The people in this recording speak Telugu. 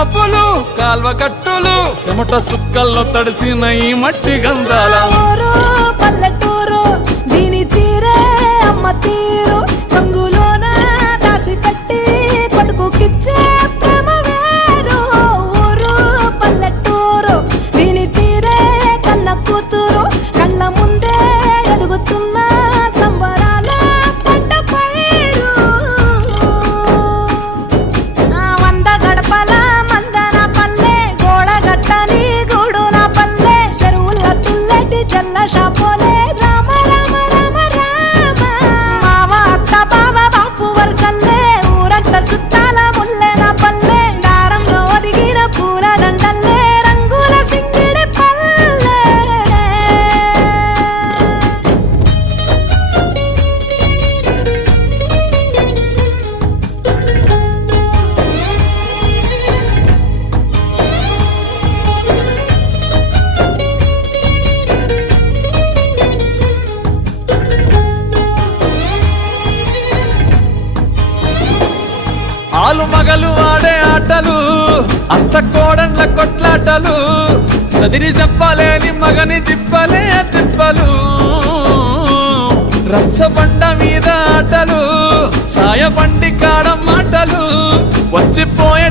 వాపులు కాల్వ కట్టులు చెమట సుక్కల్లో తడిసిన ఈ మట్టి గంధాల పల్లెటూరు దీని తీరే అమ్మ తీరు కంగులోన దాసి పెట్టి కొడుకుకిచ్చే ప్రేమ వేరు ఊరు పల్లెటూరు దీని తీరే కన్న కూతురు కళ్ళ ముందే ఎదుగుతున్న సంబరాల పంట పైరు వంద గడపల మందన పల్లె గోడగట్టని గూడున పల్లె చెరువుల తుల్లటి జల్ల షాపోలే రామ రామ రామ రామ మావ అత్త బావ బాపు వరసల్లే ఊరంత సుట్టాల ముల్లెన పల్లె దారంలో ఒదిగిన పూల దండల్లే రంగుల సింగిడి పల్లె ఆలు మగలు ఆడే ఆటలు అత్త కోడన్ల కొట్లాటలు సదిరి చెప్పలేని మగని తిప్పలే తిప్పలు రచ్చబండ మీద ఆటలు ఛాయ బండి కాడ మాటలు వచ్చిపోయే